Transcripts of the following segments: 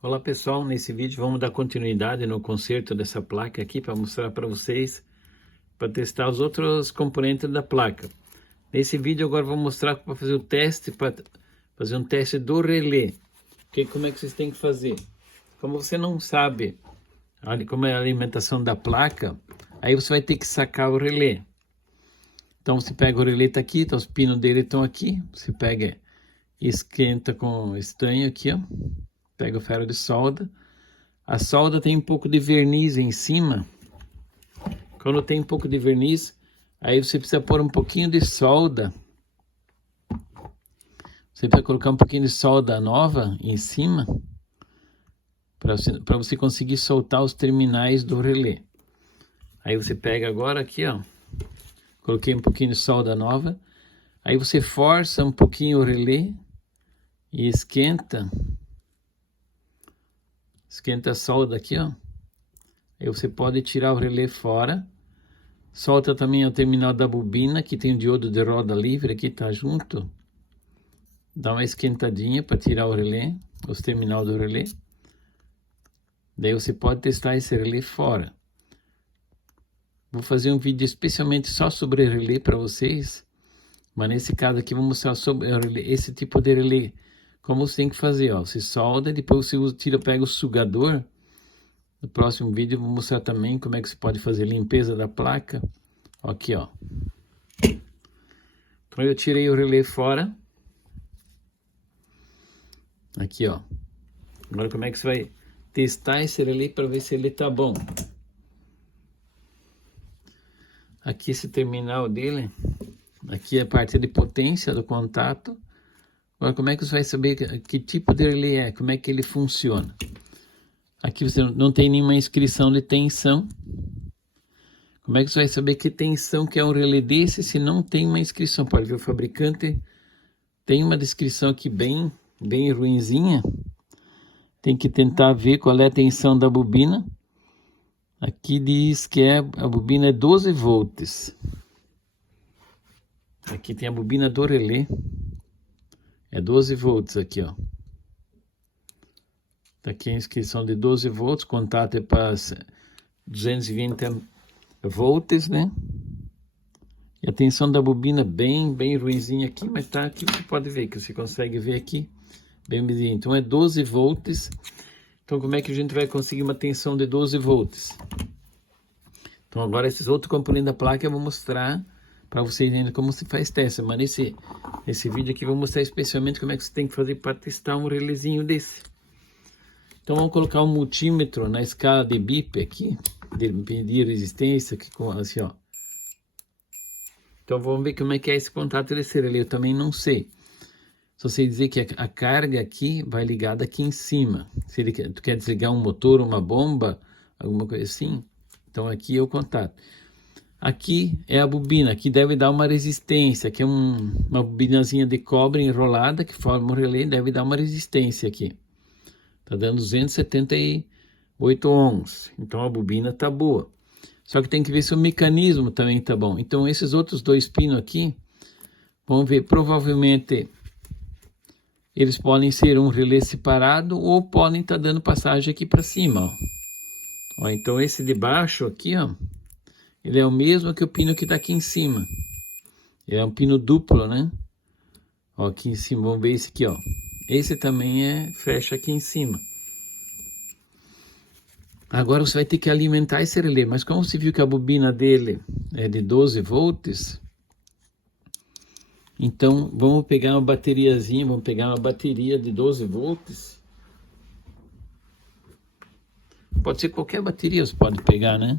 Olá pessoal, nesse vídeo vamos dar continuidade no conserto dessa placa aqui para mostrar para vocês, para testar os outros componentes da placa. Nesse vídeo agora vou mostrar para fazer o teste, para fazer um teste do relé. Como é que vocês têm que fazer? Como você não sabe como é a alimentação da placa, aí você vai ter que sacar o relé. Então você pega o relé, tá aqui, então os pinos dele estão aqui, você pega e esquenta com estanho aqui, ó. Pega o ferro de solda. A solda tem um pouco de verniz em cima. Quando tem um pouco de verniz, aí você precisa pôr um pouquinho de solda. Você precisa colocar um pouquinho de solda nova em cima, para você conseguir soltar os terminais do relé. Aí você pega agora aqui, ó. Coloquei um pouquinho de solda nova. Aí você força um pouquinho o relé e esquenta. Esquenta a solda aqui, ó. Aí você pode tirar o relé fora. Solta também o terminal da bobina, que tem o diodo de roda livre aqui, tá junto. Dá uma esquentadinha para tirar o relé, os terminais do relé. Daí você pode testar esse relé fora. Vou fazer um vídeo especialmente só sobre relé para vocês. Mas nesse caso aqui, vou mostrar sobre relé, esse tipo de relé. Como você tem que fazer, ó. Você solda, depois você tira, pega o sugador. No próximo vídeo eu vou mostrar também como é que você pode fazer limpeza da placa. Aqui, ó. Então eu tirei o relé fora. Aqui, ó. Agora como é que você vai testar esse relé para ver se ele tá bom. Aqui esse terminal dele. Aqui é a parte de potência do contato. Agora como é que você vai saber que tipo de relé é, como é que ele funciona. Aqui você não tem nenhuma inscrição de tensão. Como é que você vai saber que tensão que é um relé desse se não tem uma inscrição? Pode ver, o fabricante tem uma descrição aqui bem ruinzinha. Tem que tentar ver qual é a tensão da bobina. Aqui diz que a bobina é 12 volts. Aqui tem a bobina do relé. É 12 volts aqui, ó. Tá aqui a inscrição de 12 volts, contato é para 220 volts, né? E a tensão da bobina bem ruinzinha aqui, mas tá aqui, você pode ver, que você consegue ver aqui, bem bem. Então é 12 volts. Então como é que a gente vai conseguir uma tensão de 12 volts? Então agora esses outros componentes da placa eu vou mostrar para vocês ainda como se faz teste. Mas nesse vídeo aqui eu vou mostrar especialmente como é que você tem que fazer para testar um relézinho desse. Então vamos colocar um multímetro na escala de BIP aqui, de medir resistência, aqui, assim, ó. Então vamos ver como é que é esse contato desse relé, eu também não sei. Só sei dizer que a carga aqui vai ligada aqui em cima. Se tu quer desligar um motor, uma bomba, alguma coisa assim, então aqui é o contato. Aqui é a bobina, aqui deve dar uma resistência, aqui é uma bobinazinha de cobre enrolada que forma o relé, deve dar uma resistência aqui. Tá dando 278 ohms, então a bobina tá boa. Só que tem que ver se o mecanismo também tá bom. Então esses outros dois pinos aqui, vamos ver, provavelmente eles podem ser um relé separado ou podem estar dando passagem aqui para cima, ó. Ó. Então esse de baixo aqui, ó, ele é o mesmo que o pino que tá aqui em cima. Ele é um pino duplo, né? Ó, aqui em cima, vamos ver esse aqui, ó. Esse também fecha aqui em cima. Agora você vai ter que alimentar esse relé, mas como você viu que a bobina dele é de 12 volts, então vamos pegar uma bateriazinha, vamos pegar uma bateria de 12 volts. Pode ser qualquer bateria, você pode pegar, né?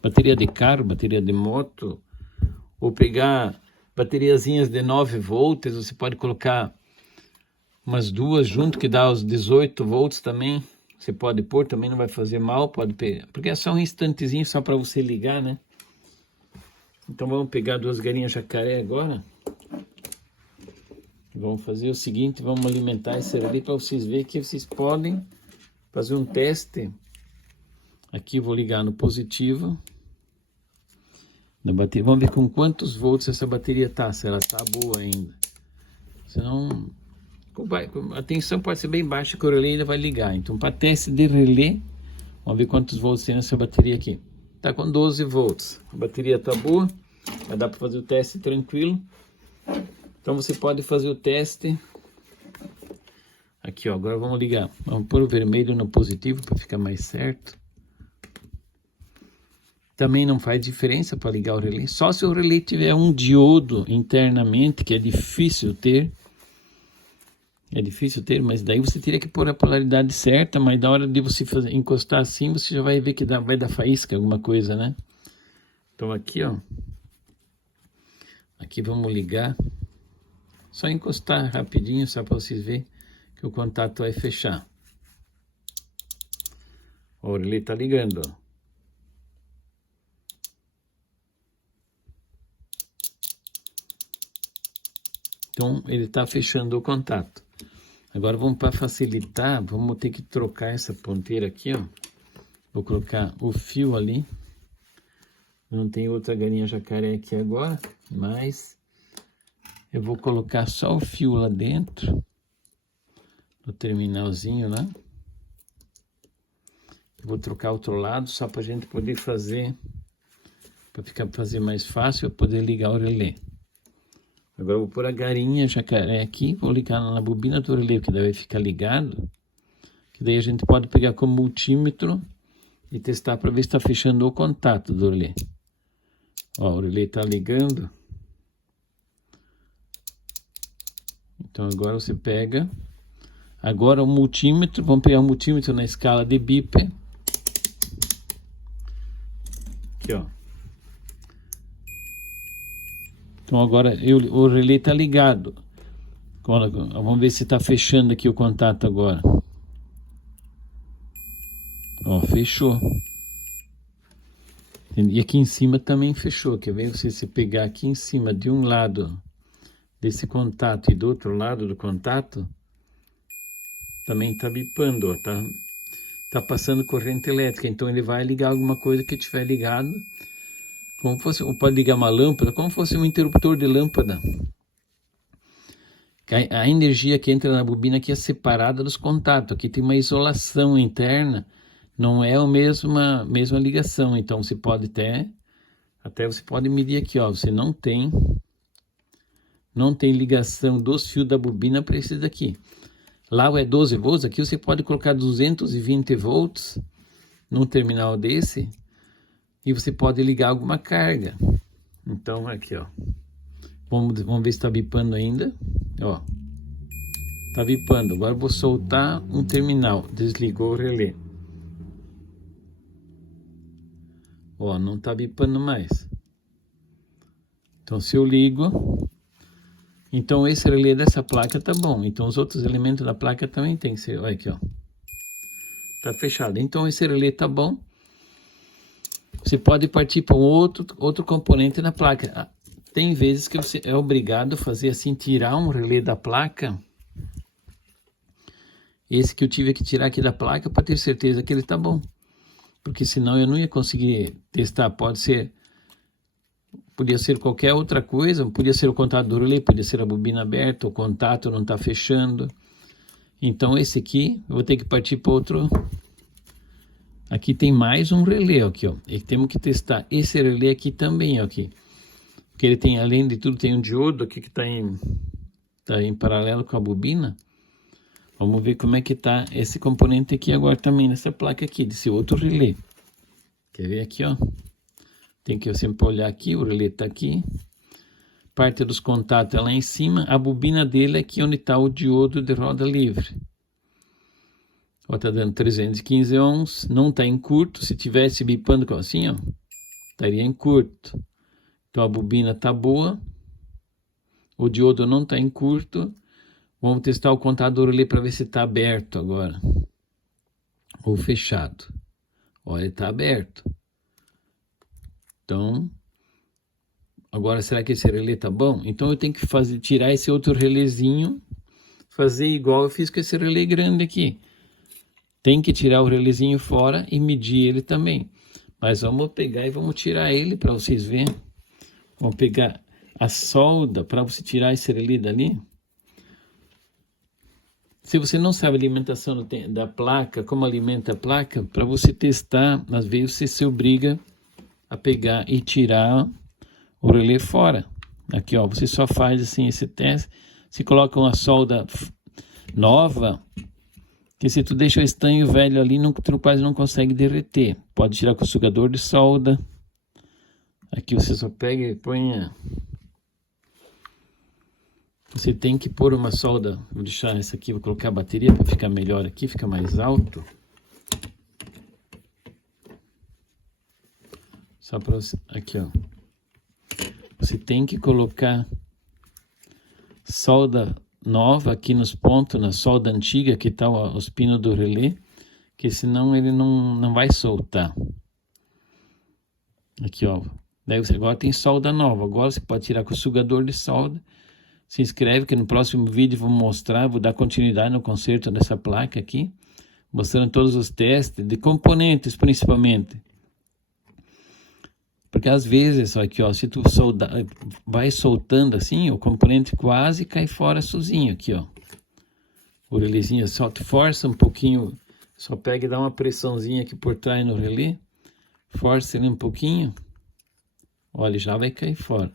Bateria de carro, bateria de moto, ou pegar bateriazinhas de 9 volts, você pode colocar umas duas junto que dá os 18 volts também. Você pode pôr, também não vai fazer mal, pode pegar, porque é só um instantezinho só para você ligar, né? Então vamos pegar duas galinhas jacaré agora. Vamos fazer o seguinte, vamos alimentar esse relé para vocês verem que vocês podem fazer um teste. Aqui eu vou ligar no positivo da bateria. Vamos ver com quantos volts essa bateria tá, se ela tá boa ainda. Senão, A tensão pode ser bem baixa que o relé ainda vai ligar. Então, para teste de relé, vamos ver quantos volts tem nessa bateria aqui. Tá com 12 volts. A bateria tá boa. Vai dar para fazer o teste tranquilo. Então, você pode fazer o teste. Aqui, ó. Agora vamos ligar. Vamos pôr o vermelho no positivo para ficar mais certo. Também não faz diferença para ligar o relé. Só se o relé tiver um diodo internamente, que é difícil ter. É difícil ter, mas daí você teria que pôr a polaridade certa, mas na hora de você encostar assim, você já vai ver que vai dar faísca, alguma coisa, né? Então aqui, ó. Aqui vamos ligar. Só encostar rapidinho, só para vocês verem que o contato vai fechar. O relé tá ligando, ó. Então, ele está fechando o contato. Agora, vamos para facilitar, vamos ter que trocar essa ponteira aqui, ó. Vou colocar o fio ali. Não tem outra galinha jacaré aqui agora, mas eu vou colocar só o fio lá dentro, no terminalzinho lá. Eu vou trocar outro lado, só para a gente poder fazer, para fazer mais fácil, eu poder ligar o relé. Agora eu vou pôr a galinha jacaré aqui, vou ligar na bobina do relé, que daí vai ficar ligado. Que daí a gente pode pegar como multímetro e testar para ver se está fechando o contato do relé. Ó, o relé está ligando. Então agora você pega. Agora o multímetro, vamos pegar o multímetro na escala de Beeper. Aqui, ó. Então agora o relé está ligado. Vamos ver se está fechando aqui o contato agora. Ó, fechou. E aqui em cima também fechou. Quer ver? Se você pegar aqui em cima de um lado desse contato e do outro lado do contato, também está bipando, ó, tá passando corrente elétrica. Então ele vai ligar alguma coisa que tiver ligado. Como fosse, ou pode ligar uma lâmpada, como fosse um interruptor de lâmpada. A energia que entra na bobina aqui é separada dos contatos. Aqui tem uma isolação interna, não é a mesma ligação. Então você pode até você pode medir aqui, ó. Você não tem ligação dos fios da bobina para esse daqui. Lá é 12 volts, aqui você pode colocar 220 volts num terminal desse. E você pode ligar alguma carga. Então, aqui, ó. Vamos ver se está bipando ainda. Ó. Está bipando. Agora eu vou soltar um terminal. Desligou o relé. Ó, não está bipando mais. Então, se eu ligo... Então, esse relé dessa placa tá bom. Então, os outros elementos da placa também tem que ser... Olha aqui, ó. Tá fechado. Então, esse relé tá bom. Você pode partir para outro componente na placa. Tem vezes que você é obrigado a fazer assim, tirar um relé da placa. Esse que eu tive que tirar aqui da placa para ter certeza que ele está bom. Porque senão eu não ia conseguir testar. Podia ser qualquer outra coisa, podia ser o contato do relé, podia ser a bobina aberta, o contato não está fechando. Então esse aqui, eu vou ter que partir para outro... Aqui tem mais um relé, aqui, ó. E temos que testar esse relé aqui também, ó, aqui. Porque ele tem, além de tudo, tem um diodo aqui que tá em paralelo com a bobina. Vamos ver como é que tá esse componente aqui agora também, nessa placa aqui, desse outro relé. Quer ver aqui, ó? Tem que sempre olhar aqui, o relé tá aqui. Parte dos contatos é lá em cima. A bobina dele é aqui onde tá o diodo de roda livre. Ó, tá dando 315 ohms, não tá em curto. Se tivesse bipando assim, ó, estaria em curto. Então a bobina tá boa, o diodo não tá em curto. Vamos testar o contador ali para ver se tá aberto agora ou fechado. Olha, ele tá aberto. Então, agora será que esse relé tá bom? Então eu tenho que tirar esse outro relézinho, fazer igual eu fiz com esse relé grande aqui. Tem que tirar o relézinho fora e medir ele também. Mas vamos pegar e vamos tirar ele para vocês verem. Vamos pegar a solda para você tirar esse relé dali. Se você não sabe a alimentação da placa, como alimenta a placa, para você testar, às vezes você se obriga a pegar e tirar o relé fora. Aqui, ó, você só faz assim esse teste. Se coloca uma solda nova, que se tu deixa o estanho velho ali, tu quase não consegue derreter. Pode tirar com o sugador de solda. Aqui você só pega e põe. Você tem que pôr uma solda. Vou deixar essa aqui, vou colocar a bateria para ficar melhor aqui, fica mais alto. Só para você. Aqui, ó. Você tem que colocar solda nova aqui nos pontos, na solda antiga que tá os pinos do relé, que senão ele não vai soltar. Aqui, ó. Daí você agora tem solda nova. Agora você pode tirar com o sugador de solda. Se inscreve que no próximo vídeo vou mostrar, vou dar continuidade no conserto dessa placa aqui, mostrando todos os testes de componentes principalmente. Porque às vezes, aqui, ó, se tu vai soltando assim, o componente quase cai fora sozinho aqui, ó. O relézinho, só tu força um pouquinho, só pega e dá uma pressãozinha aqui por trás no relé, força ele um pouquinho, olha, já vai cair fora.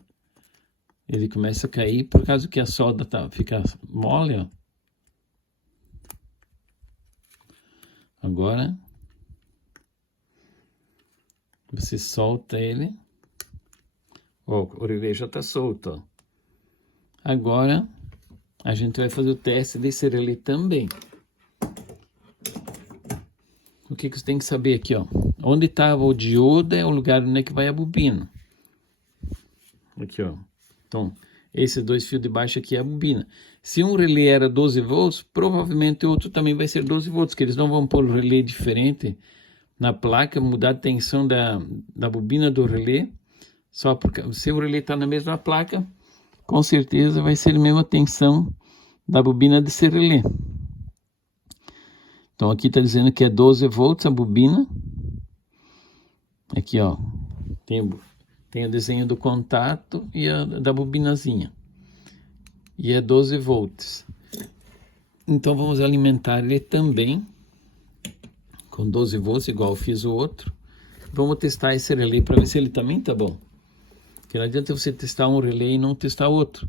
Ele começa a cair por causa que a solda fica mole, ó. Agora você solta ele. Ó, o relé já tá solto, ó. Agora a gente vai fazer o teste desse relé também. O que você tem que saber aqui, ó? Onde estava o diodo é o lugar onde é que vai a bobina. Aqui, ó. Então, esses dois fios de baixo aqui é a bobina. Se um relé era 12 volts, provavelmente o outro também vai ser 12 volts, que eles não vão pôr o relé diferente na placa, mudar a tensão da bobina do relé, só porque se o relé está na mesma placa, com certeza vai ser a mesma tensão da bobina desse relé. Então aqui está dizendo que é 12 volts a bobina. Aqui, ó, tem o desenho do contato e da bobinazinha. E é 12 volts. Então vamos alimentar ele também com 12 volts, igual eu fiz o outro. Vamos testar esse relé para ver se ele também tá bom. Porque não adianta você testar um relé e não testar outro.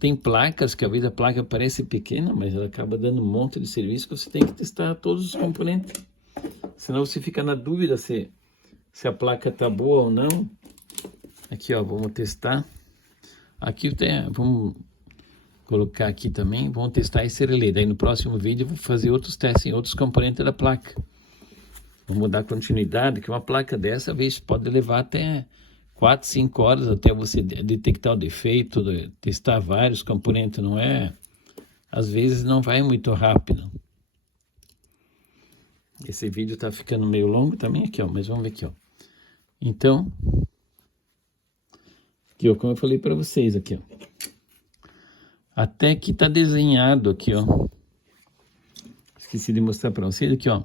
Tem placas que às vezes a placa parece pequena, mas ela acaba dando um monte de serviço que você tem que testar todos os componentes. Senão você fica na dúvida se a placa tá boa ou não. Aqui, ó, vamos testar. Aqui vamos colocar aqui também, vamos testar esse relé. Daí no próximo vídeo eu vou fazer outros testes em outros componentes da placa. Vamos dar continuidade, que uma placa dessa vez pode levar até 4, 5 horas até você detectar o defeito, testar vários componentes, não é? Às vezes não vai muito rápido. Esse vídeo tá ficando meio longo também aqui, ó, mas vamos ver aqui, ó. Então, aqui, ó, como eu falei para vocês aqui, ó. Até que tá desenhado aqui, ó. Esqueci de mostrar para vocês aqui, ó.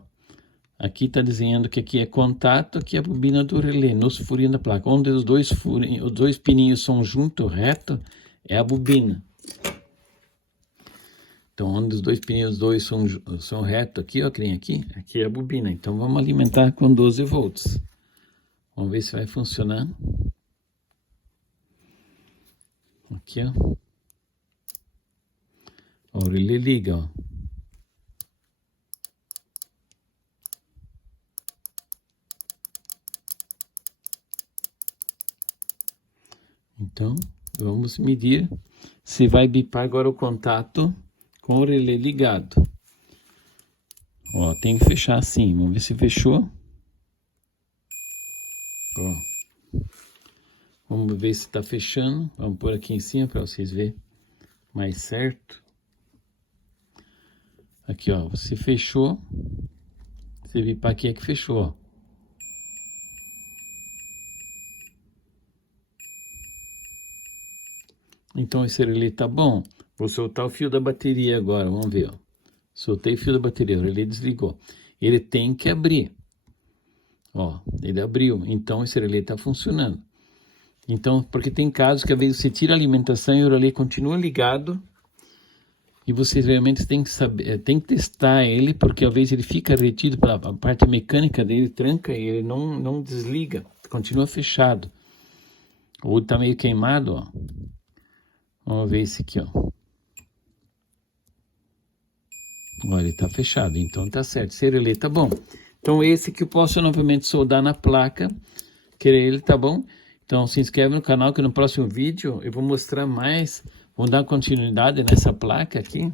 Aqui tá desenhando que aqui é contato, aqui é a bobina do relé, nos furinhos da placa. Onde os dois pininhos são juntos, reto, é a bobina. Então, onde os dois pininhos são retos aqui, ó, que nem aqui é a bobina. Então, vamos alimentar com 12 volts. Vamos ver se vai funcionar. Aqui, ó. O relé liga, ó. Então, vamos medir se vai bipar agora o contato com o relé ligado. Ó, tem que fechar assim, vamos ver se fechou. Ó. Vamos ver se tá fechando. Vamos pôr aqui em cima para vocês verem mais certo. Aqui, ó, se fechou. Se bipar aqui é que fechou, ó. Então esse relé tá bom. Vou soltar o fio da bateria agora, vamos ver, ó. Soltei o fio da bateria, o relé desligou. Ele tem que abrir. Ó, ele abriu. Então esse relé tá funcionando. Então, porque tem casos que às vezes você tira a alimentação e o relé continua ligado E você realmente tem que saber, tem que testar ele, porque às vezes ele fica retido pela parte mecânica dele, tranca e ele não desliga, continua fechado. Ou tá meio queimado, ó. Vamos ver esse aqui, ó. Olha, ele tá fechado, então tá certo. Esse relé tá bom. Então esse que eu posso novamente soldar na placa, que ele tá bom. Então se inscreve no canal que no próximo vídeo eu vou mostrar mais, vou dar continuidade nessa placa aqui.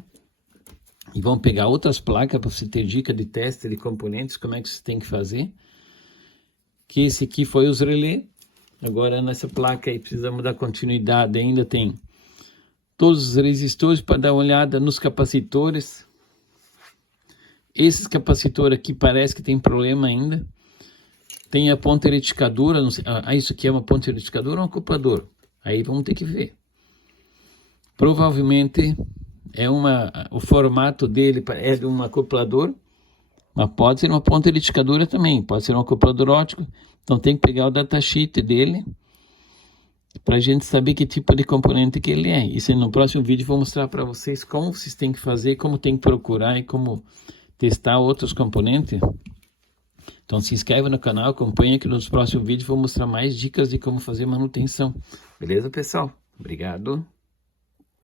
E vamos pegar outras placas para você ter dica de teste de componentes, como é que você tem que fazer. Que esse aqui foi os relés. Agora nessa placa aí precisamos dar continuidade, ainda tem todos os resistores para dar uma olhada nos capacitores. Esses capacitores aqui parece que tem problema ainda. Tem a ponta retificadora, não sei, isso aqui é uma ponta retificadora ou um acoplador? Aí vamos ter que ver. Provavelmente o formato dele é de um acoplador, mas pode ser uma ponta retificadora também, pode ser um acoplador óptico. Então tem que pegar o datasheet dele para a gente saber que tipo de componente que ele é. Isso no próximo vídeo eu vou mostrar para vocês como vocês têm que fazer, como tem que procurar e como testar outros componentes. Então se inscreve no canal, acompanha que nos próximos vídeos vou mostrar mais dicas de como fazer manutenção. Beleza, pessoal? Obrigado.